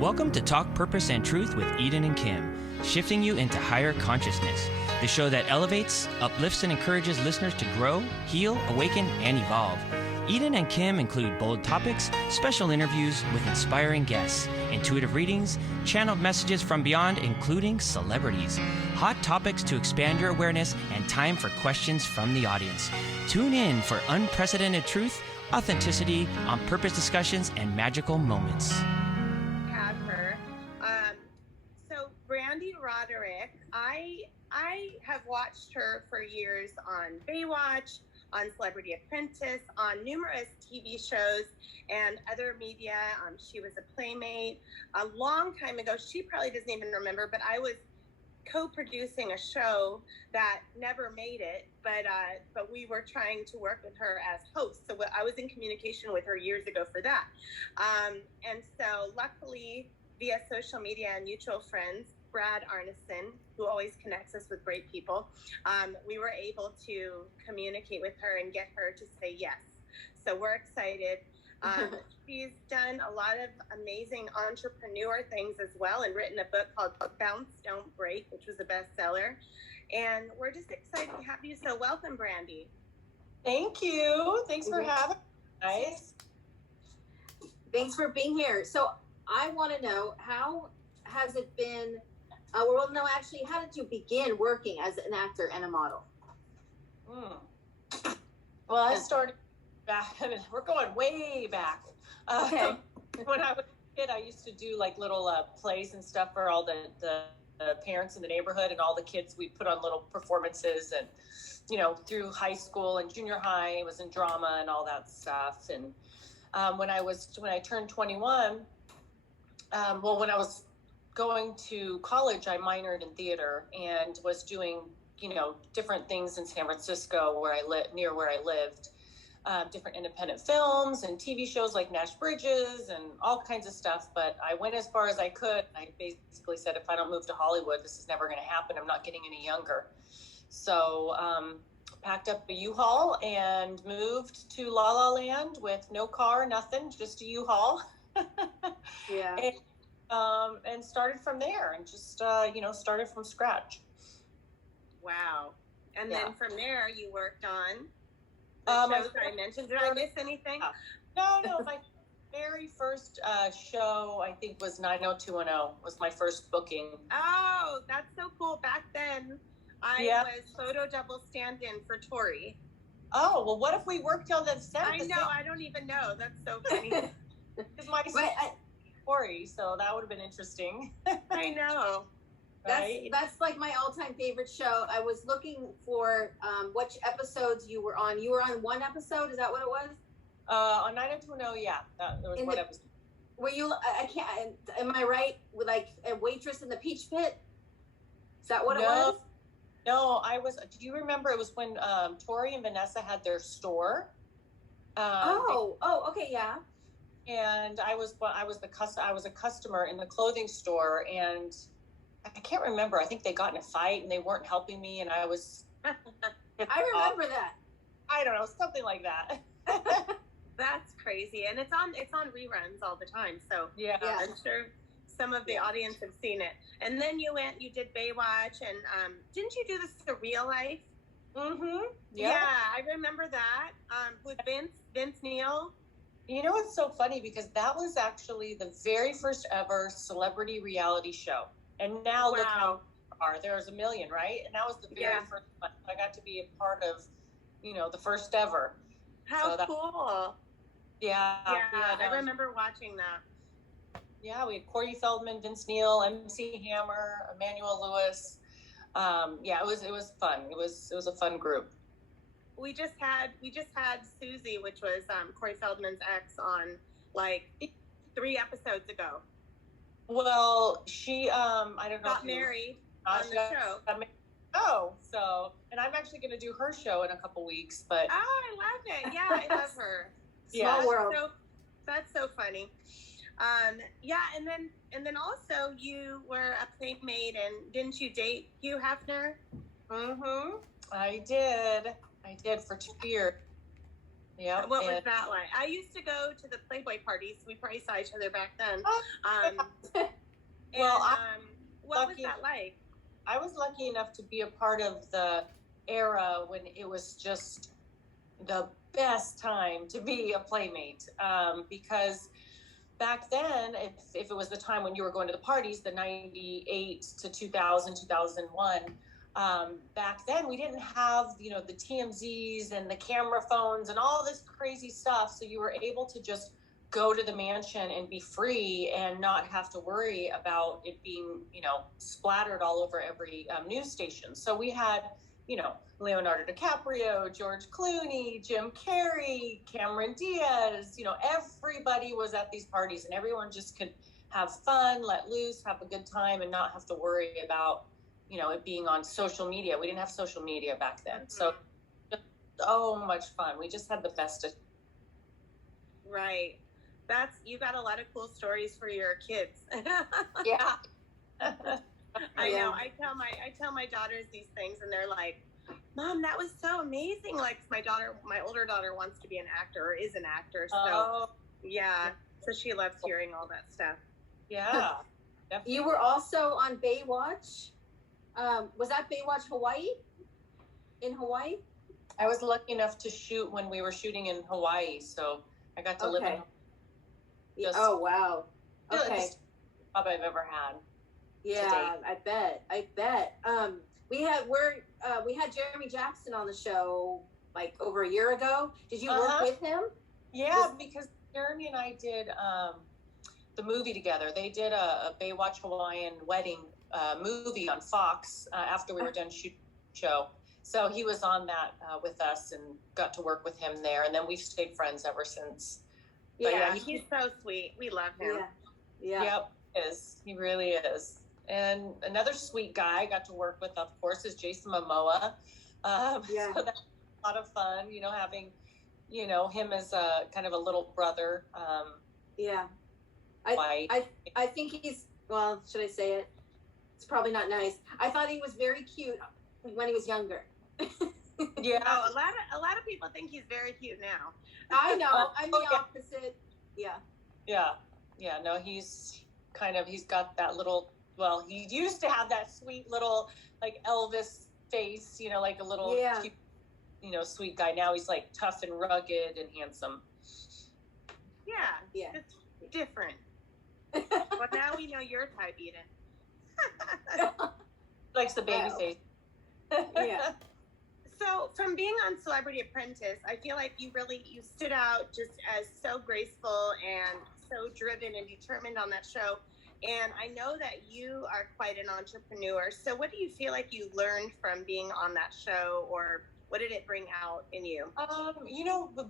Welcome to Talk Purpose and Truth with Eden and Kim, shifting you into higher consciousness, the show that elevates, uplifts, and encourages listeners to grow, heal, awaken, and evolve. Eden and Kim include bold topics, special interviews with inspiring guests, intuitive readings, channeled messages from beyond, including celebrities, hot topics to expand your awareness, and time for questions from the audience. Tune in for unprecedented truth, authenticity, on-purpose discussions, and magical moments. Have her. So Brande Roderick, I have watched her for years on Baywatch, on Celebrity Apprentice, on numerous TV shows and other media. She was a Playmate a long time ago. She probably doesn't even remember, but I was co-producing a show that never made it, but we were trying to work with her as host. So I was in communication with her years ago for that. And so luckily, via social media and mutual friends, Brad Arneson, who always connects us with great people, we were able to communicate with her and get her to say yes. So we're excited. She's done a lot of amazing entrepreneur things as well and written a book called Bounce, Don't Break, which was a bestseller. And we're just excited to have you. So welcome, Brande. Thank you. Thanks for having us. Thanks for being here. So I want to know, how has it been? How did you begin working as an actor and a model? Well, I started back, we're going way back. Okay. When I was a kid, I used to do like little plays and stuff for all the parents in the neighborhood, and all the kids. We put on little performances, and through high school and junior high, I was in drama and all that stuff. And when I turned 21, when I was going to college, I minored in theater and was doing, different things in San Francisco near where I lived, different independent films and TV shows like Nash Bridges and all kinds of stuff. But I went as far as I could. I basically said, if I don't move to Hollywood, this is never going to happen. I'm not getting any younger. So packed up a U-Haul and moved to La La Land with no car, nothing, just a U-Haul. Yeah. And started from there and just, started from scratch. Wow. And then from there, you worked on the shows I mentioned. Did I miss anything? No. My very first show, I think, was 90210, was my first booking. Oh, that's so cool. Back then, I was photo double stand-in for Tori. Oh, well, what if we worked on that set? I know. I don't even know. That's so funny. Because my Tori, so that would have been interesting. I know. That's like my all-time favorite show. I was looking for which episodes you were on. You were on one episode. Is that what it was? On 90210, yeah. There was one episode. Were you? I can't. Am I right? With like a waitress in the Peach Pit? Is that what it was? No, I was. Do you remember? It was when Tori and Vanessa had their store. Okay, yeah. And I was a customer in the clothing store, and I can't remember. I think they got in a fight and they weren't helping me, and I was. I remember that. I don't know, something like that. That's crazy, and it's on reruns all the time. So yeah. I'm sure some of the audience have seen it. And then you did Baywatch, and didn't you do the Surreal Life? Mm-hmm. Yeah, I remember that with Vince Neil. You know, it's so funny because that was actually the very first ever celebrity reality show. And now look how there's a million, right? And that was the very first one. I got to be a part of, the first ever. How cool. Yeah. I remember watching that. Yeah, we had Corey Feldman, Vince Neil, MC Hammer, Emmanuel Lewis. It was fun. It was a fun group. We just had Susie, which was Corey Feldman's ex, on like 3 episodes ago. Well, she I don't know. Got married on the show. And I'm actually going to do her show in a couple weeks. But I love it. Yeah, I love her. Small world. That's so funny. And then also you were a Playmate, and didn't you date Hugh Hefner? Mm-hmm. I did for 2 years. Yeah. What was that like? I used to go to the Playboy parties. We probably saw each other back then. Well, what was that like? I was lucky enough to be a part of the era when it was just the best time to be a Playmate, because back then, if it was the time when you were going to the parties, the 98 to 2000, 2001, back then we didn't have, the TMZs and the camera phones and all this crazy stuff. So you were able to just go to the mansion and be free and not have to worry about it being, splattered all over every news station. So we had, Leonardo DiCaprio, George Clooney, Jim Carrey, Cameron Diaz, everybody was at these parties and everyone just could have fun, let loose, have a good time, and not have to worry about, it being on social media. We didn't have social media back then. Mm-hmm. So, so much fun. We just had the best of. Right. You got a lot of cool stories for your kids. Yeah. I know. I tell my daughters these things and they're like, Mom, that was so amazing. Like my older daughter wants to be an actor or is an actor. So yeah. So she loves hearing all that stuff. Yeah. You were also on Baywatch. Was that Baywatch Hawaii? In Hawaii? I was lucky enough to shoot when we were shooting in Hawaii, so I got to live in. Oh wow! Okay, best job I've ever had. Yeah, I bet. We had Jeremy Jackson on the show like over a year ago. Did you work with him? Yeah, because Jeremy and I did the movie together. They did a Baywatch Hawaiian wedding movie on Fox after we were done shooting the show. So he was on that with us and got to work with him there. And then we've stayed friends ever since. But yeah, he's so sweet. We love him. Yeah. Yep, he really is. And another sweet guy I got to work with, of course, is Jason Momoa. So that's a lot of fun, having, him as a kind of a little brother. I think he's, well, should I say it? It's probably not nice. I thought he was very cute when he was younger. Yeah. Oh, a lot of people think he's very cute now. I know. I'm the opposite. Yeah. No, he's got that little, well, he used to have that sweet little, like Elvis face, like a little cute, sweet guy. Now he's like tough and rugged and handsome. Yeah. It's different. Well, now we know your type, Eden. Likes the baby face. Yeah. So from being on Celebrity Apprentice, I feel like you stood out just as so graceful and so driven and determined on that show. And I know that you are quite an entrepreneur. So what do you feel like you learned from being on that show, or what did it bring out in you?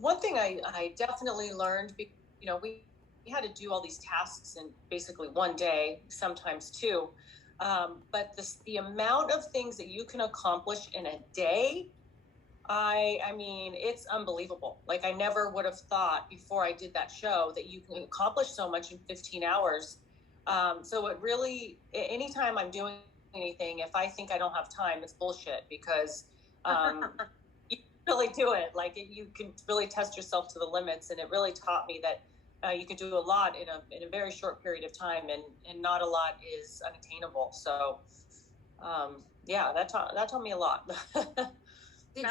One thing I definitely learned, we had to do all these tasks in basically one day, sometimes two. But the amount of things that you can accomplish in a day, I mean, it's unbelievable. Like I never would have thought before I did that show that you can accomplish so much in 15 hours. So it really, anytime I'm doing anything, if I think I don't have time, it's bullshit, because you really do it. Like you can really test yourself to the limits. And it really taught me that you can do a lot in a very short period of time, and not a lot is unattainable. So, that taught me a lot. Did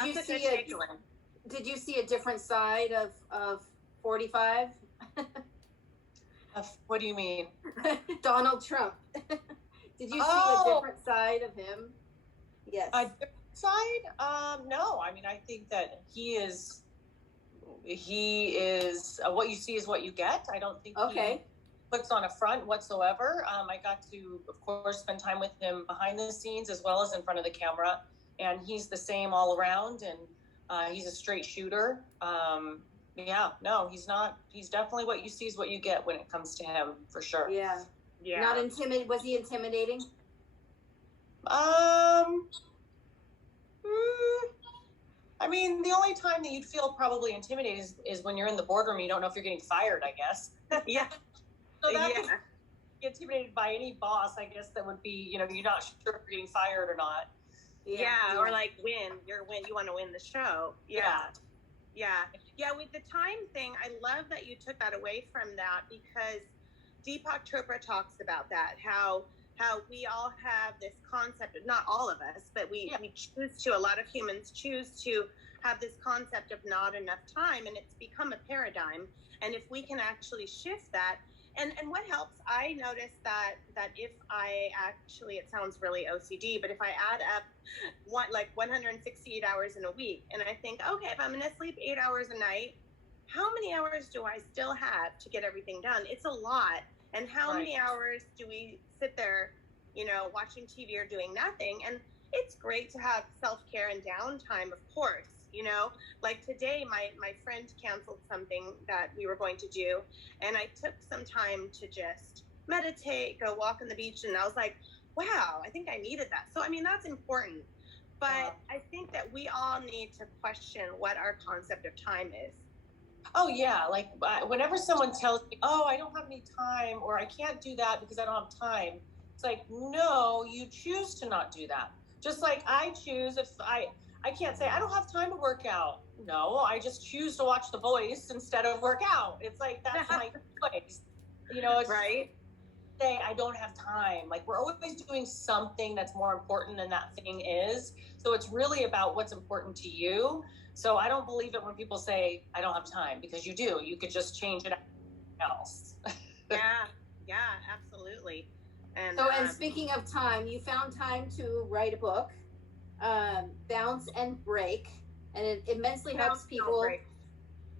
you see a different side of 45? What do you mean? Donald Trump. Did you see a different side of him? Yes. A different side? No. I mean, I think that he is what you see is what you get. I don't think he puts on a front whatsoever. I got to, of course, spend time with him behind the scenes as well as in front of the camera, and he's the same all around, and he's a straight shooter. He's not. He's definitely what you see is what you get when it comes to him, for sure. Yeah. Not intimidating. Was he intimidating? I mean, the only time that you'd feel probably intimidated is when you're in the boardroom and you don't know if you're getting fired, I guess. Yeah. So that would be intimidated by any boss, I guess, that would be, you're not sure if you're getting fired or not. Yeah. Or like you want to win the show. Yeah. Yeah. Yeah. With the time thing, I love that you took that away from that, because Deepak Chopra talks about that, how we all have this concept, not all of us, but we choose to, a lot of humans choose to have this concept of not enough time, and it's become a paradigm. And if we can actually shift that, and what helps, I noticed that if I actually, it sounds really OCD, but if I add up like 168 hours in a week, and I think, okay, if I'm going to sleep 8 hours a night, how many hours do I still have to get everything done? It's a lot. And how many hours do we sit there, watching TV or doing nothing? And it's great to have self-care and downtime, of course. Like today, my friend canceled something that we were going to do, and I took some time to just meditate, go walk on the beach, and I was like, wow, I think I needed that. So, I mean, that's important. But I think that we all need to question what our concept of time is. Oh yeah, like whenever someone tells me, "Oh, I don't have any time," or "I can't do that because I don't have time," it's like, no, you choose to not do that. Just like I choose, if I can't say I don't have time to work out. No, I just choose to watch The Voice instead of work out. It's like that's my choice. It's right. Say I don't have time. Like we're always doing something that's more important than that thing is. So it's really about what's important to you. So I don't believe it when people say I don't have time, because you do. You could just change it else. Yeah, absolutely. And speaking of time, you found time to write a book, Bounce and Break, and it immensely helps people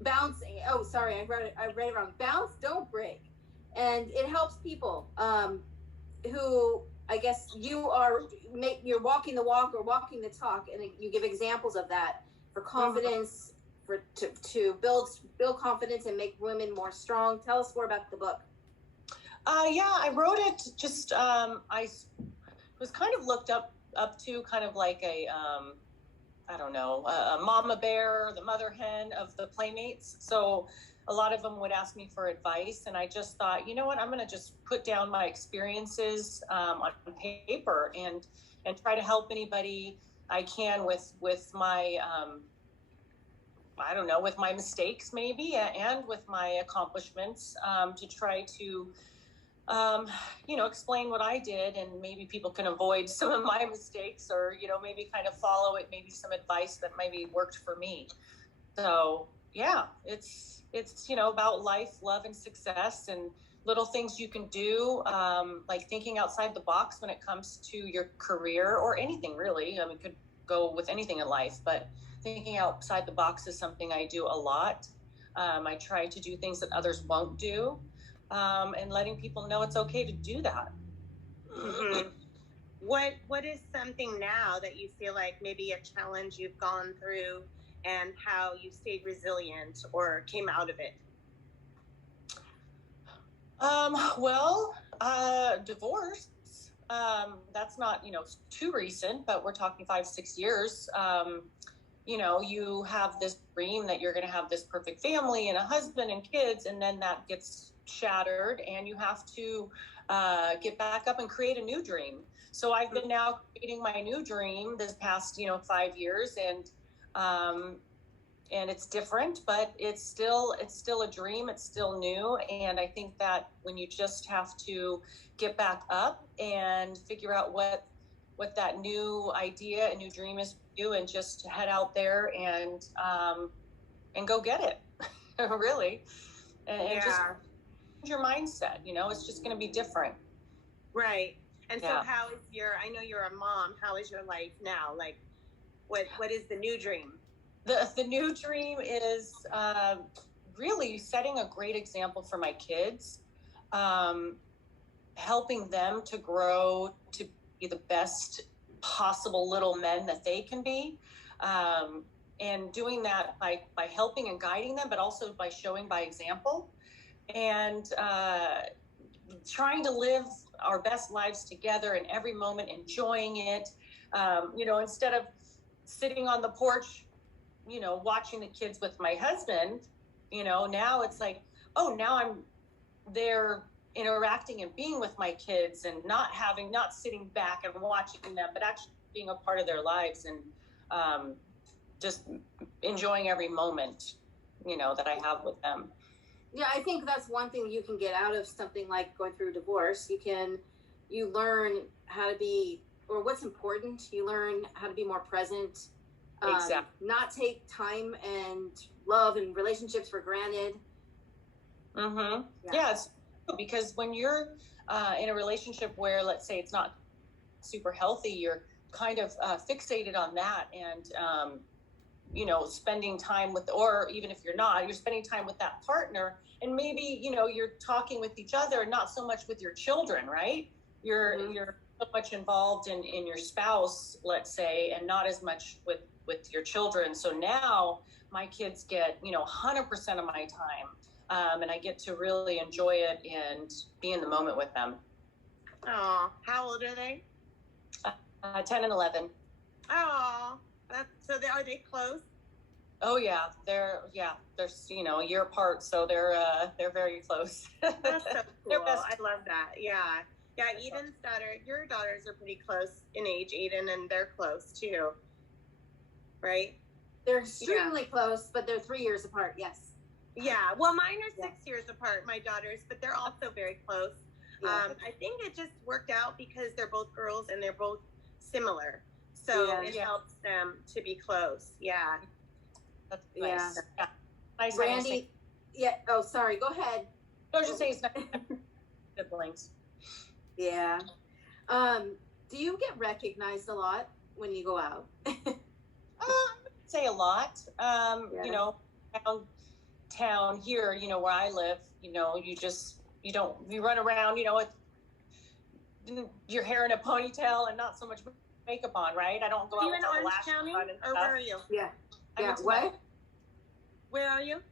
bounce. Oh, sorry, I read it wrong. Bounce, don't break, and it helps people who, I guess, you're walking the walk or walking the talk, and you give examples of that for confidence, to build confidence and make women more strong. Tell us more about the book. Yeah, I wrote it just, I was kind of looked up to kind of like a mama bear, the mother hen of the Playmates. So a lot of them would ask me for advice, and I just thought, you know what, I'm going to just put down my experiences on paper and try to help anybody I can with my with my mistakes maybe, and with my accomplishments, to try to explain what I did, and maybe people can avoid some of my mistakes, or, maybe kind of follow it, maybe some advice that maybe worked for me. So yeah, it's about life, love, and success, and little things you can do, like thinking outside the box when it comes to your career or anything really. I mean, could go with anything in life, but thinking outside the box is something I do a lot. I try to do things that others won't do, and letting people know it's okay to do that. Mm-hmm. What is something now that you feel like maybe a challenge you've gone through, and how you stayed resilient or came out of it? Divorce. That's not, too recent, but we're talking 5-6 years. You have this dream that you're going to have this perfect family and a husband and kids, and then that gets shattered, and you have to get back up and create a new dream. So I've been now creating my new dream this past 5 years, and it's different, but it's still a dream. It's still new, and I think that when you just have to get back up and figure out what that new idea and new dream is for you, and just head out there and go get it. Really, and just change your mindset. It's just going to be different. Right. And so how is I know you're a mom, how is your life now? Like, what is the new dream? The new dream is really setting a great example for my kids, helping them to grow to be the best possible little men that they can be, and doing that by helping and guiding them, but also by showing by example, and trying to live our best lives together in every moment, enjoying it, instead of sitting on the porch watching the kids with my husband, now it's like, oh, now I'm there interacting and being with my kids, and not sitting back and watching them, but actually being a part of their lives, and just enjoying every moment, that I have with them. Yeah, I think that's one thing you can get out of something like going through a divorce. You learn how to be, or what's important. You learn how to be more present. Exactly. Not take time and love and relationships for granted. Mm-hmm. Yeah, it's because when you're in a relationship where, let's say, it's not super healthy, you're kind of fixated on that, and spending time with, or even if you're not, you're spending time with that partner, and maybe you're talking with each other, not so much with your children, right? You're so much involved in your spouse, let's say, and not as much with your children. So now my kids get 100% of my time, and I get to really enjoy it and be in the moment with them. Oh, how old are they? 10 and 11. Oh, are they close? Oh yeah, they're a year apart, so they're very close. That's so cool. I love that. Yeah. Eden's your daughters are pretty close in age, Eden, and they're close too, right? They're extremely close, but they're 3 years apart. Yes. Yeah. Well, mine are 6 years apart, my daughters, but they're also very close. Yeah. I think it just worked out because they're both girls and they're both similar, so it helps them to be close. Yeah. That's nice. Yeah. Nice. Brande. Yeah. Oh, sorry. Go ahead. No, just say it's nice. Siblings. Yeah. Do you get recognized a lot when you go out? I would say a lot. Town here, where I live, you run around, with your hair in a ponytail and not so much makeup on, right? I don't go out with all the lashes on and or stuff. where are you? Yeah. What? Where are you?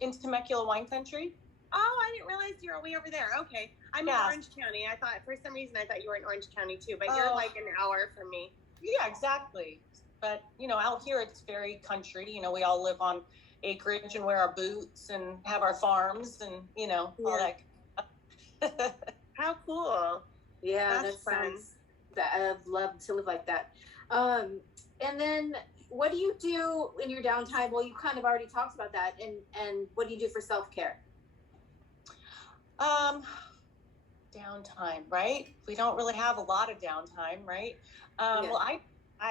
In Temecula wine country. Oh, I didn't realize you were way over there. Okay. I'm in Orange County. For some reason, I thought you were in Orange County too, but you're like an hour from me. Yeah, exactly. But, out here, it's very country. We all live on acreage and wear our boots and have our farms and, all that. How cool. Yeah, that sounds, I'd love to live like that. And then what do you do in your downtime? Well, you kind of already talked about that. And what do you do for self-care? Downtime, right? We don't really have a lot of downtime, right? Well, I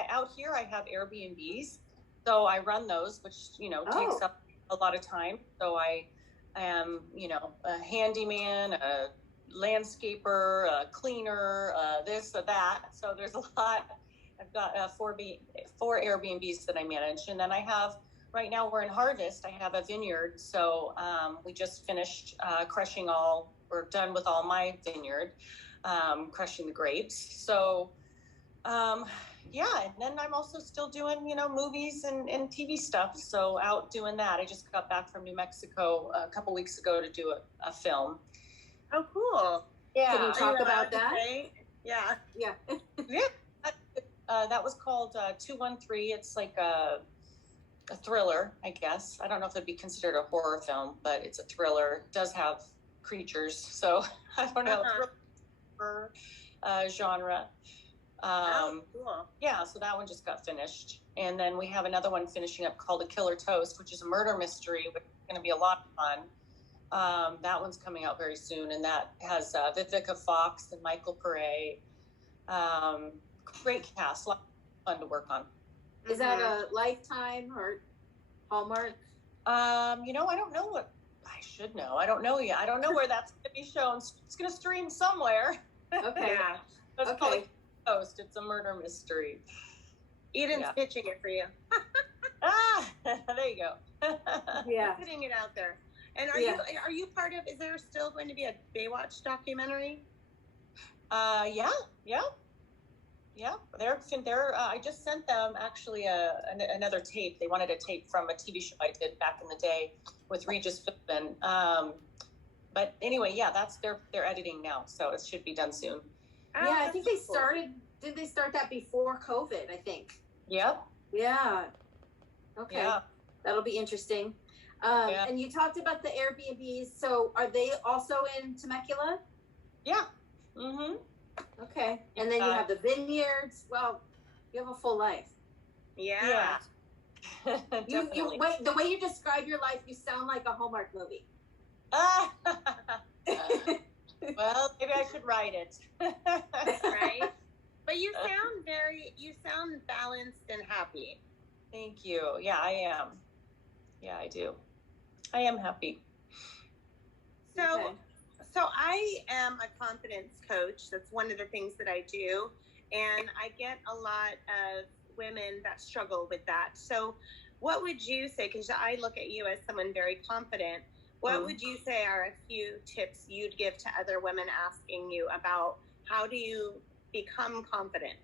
out here I have Airbnbs, so I run those, which takes up a lot of time. So I am, a handyman, a landscaper, a cleaner, this or that. So there's a lot. I've got four Airbnbs that I manage, and then I have. Right now we're in harvest. I have a vineyard, so we just finished crushing all. We're done with all my vineyard, crushing the grapes. So, and then I'm also still doing, movies and TV stuff. So out doing that. I just got back from New Mexico a couple weeks ago to do a film. Oh, cool. Yeah. Can you talk about that? Yeah. Yeah. That was called 213. It's like a thriller, I guess. I don't know if it'd be considered a horror film, but it's a thriller. It does have creatures, so I don't know. Thriller, genre. Cool. Yeah, so that one just got finished. And then we have another one finishing up called A Killer Toast, which is a murder mystery, which is going to be a lot of fun. That one's coming out very soon, and that has Vivica Fox and Michael Pare. Great cast, a lot of fun to work on. Is that a Lifetime or Hallmark? I don't know what I should know. I don't know yet. I don't know where that's going to be shown. It's going to stream somewhere. Okay. Yeah. That's called Post. It's a murder mystery. Eden's pitching it for you. There you go. Yeah. Putting it out there. And are you part of? Is there still going to be a Baywatch documentary? Yeah. They're. I just sent them actually another tape. They wanted a tape from a TV show I did back in the day with Regis Philbin. But anyway, they're editing now, so it should be done soon. Yeah, I think they started. Did they start that before COVID? I think. Yep. Yeah. Okay. Yeah. That'll be interesting. And you talked about the Airbnbs. So are they also in Temecula? Yeah. Mm-hmm. Okay. And then you have the vineyards. Well, you have a full life. Yeah. You wait. The way you describe your life, you sound like a Hallmark movie. Well, maybe I should write it. Right? But you sound balanced and happy. Thank you. Yeah, I am. Yeah, I do. I am happy. So, Okay. so I am a confidence coach. That's one of the things that I do. And I get a lot of women that struggle with that. So what would you say, because I look at you as someone very confident, what would you say are a few tips you'd give to other women asking you about how do you become confident?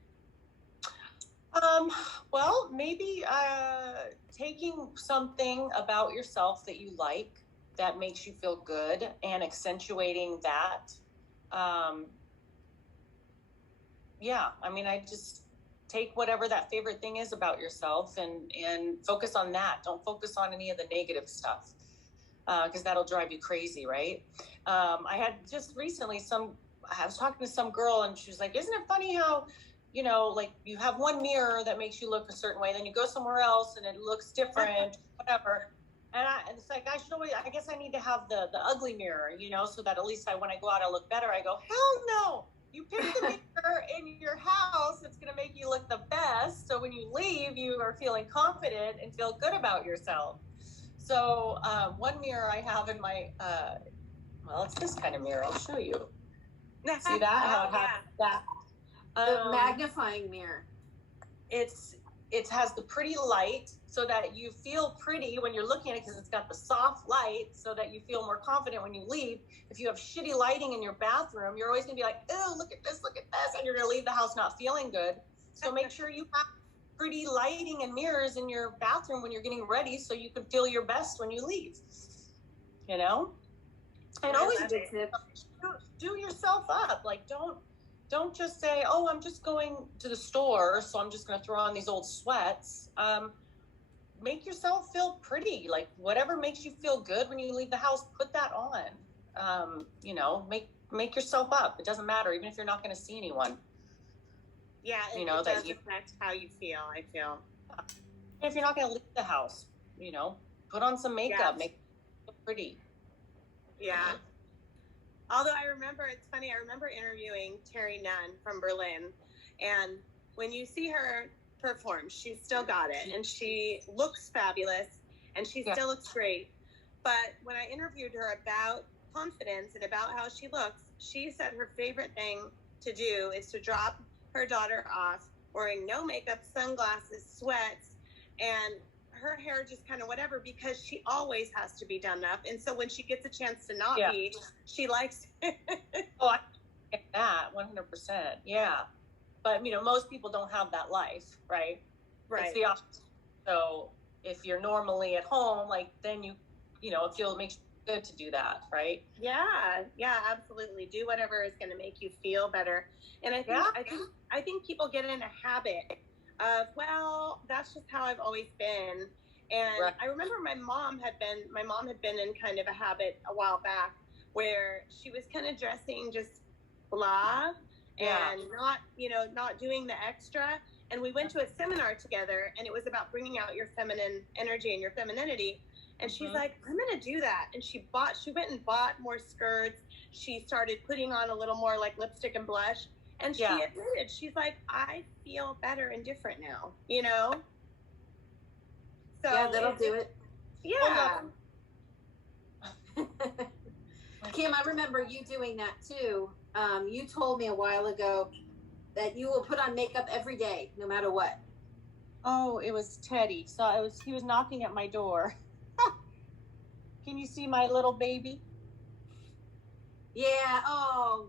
Well, maybe taking something about yourself that you like, that makes you feel good, and accentuating that. Yeah, I mean, I just take whatever that favorite thing is about yourself and focus on that. Don't focus on any of the negative stuff, because that'll drive you crazy, right? I had just recently I was talking to some girl, and she was like, isn't it funny how, like you have one mirror that makes you look a certain way, then you go somewhere else and it looks different, whatever. And it's like, I guess I need to have the ugly mirror, so that at least when I go out, I look better. I go, hell no. You pick the mirror in your house, it's going to make you look the best. So when you leave, you are feeling confident and feel good about yourself. So one mirror I have in my, it's this kind of mirror. I'll show you. See that? How it has that. The magnifying mirror. It has the pretty light so that you feel pretty when you're looking at it, because it's got the soft light so that you feel more confident when you leave. If you have shitty lighting in your bathroom, you're always gonna be like, oh, look at this, and you're gonna leave the house not feeling good. So make sure you have pretty lighting and mirrors in your bathroom when you're getting ready, so you can feel your best when you leave. And always do yourself up. Like, don't just say, oh, I'm just going to the store, so I'm just going to throw on these old sweats. Make yourself feel pretty. Like, whatever makes you feel good when you leave the house, put that on. Make yourself up. It doesn't matter, even if you're not going to see anyone. Yeah, it does affect how you feel, I feel. If you're not going to leave the house, put on some makeup, make it feel pretty. Yeah. Although it's funny, I remember interviewing Terry Nunn from Berlin, and when you see her perform, she's still got it, and she looks fabulous, and she still looks great. But when I interviewed her about confidence and about how she looks, she said her favorite thing to do is to drop her daughter off wearing no makeup, sunglasses, sweats, and her hair just kind of whatever, because she always has to be done up. And so when she gets a chance to not be, she likes it. Oh, I get that 100%. Yeah. But, most people don't have that life, right? Right. It's the opposite. So if you're normally at home, like, then it makes you good to do that, right? Yeah, absolutely. Do whatever is going to make you feel better. And I think people get in a habit of, well, that's just how I've always been. And I remember my mom had been in kind of a habit a while back where she was kind of dressing just blah and not doing the extra. And we went to a seminar together, and it was about bringing out your feminine energy and your femininity. And she's like, I'm going to do that. And she went and bought more skirts. She started putting on a little more like lipstick and blush. And she admitted, she's like, I feel better and different now, So yeah, that'll do it. Yeah. Kim, I remember you doing that too. You told me a while ago that you will put on makeup every day, no matter what. Oh, it was Teddy. So he was knocking at my door. Can you see my little baby? Yeah. Oh,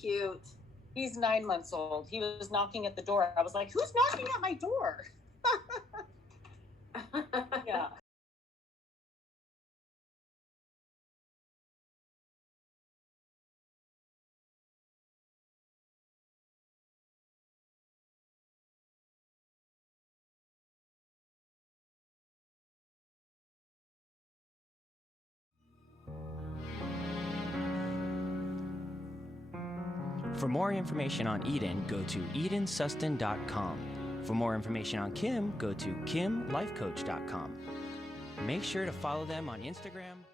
cute. He's 9 months old. He was knocking at the door. I was like, who's knocking at my door? Yeah. For more information on Eden, go to edensustin.com. For more information on Kim, go to kimlifecoach.com. Make sure to follow them on Instagram,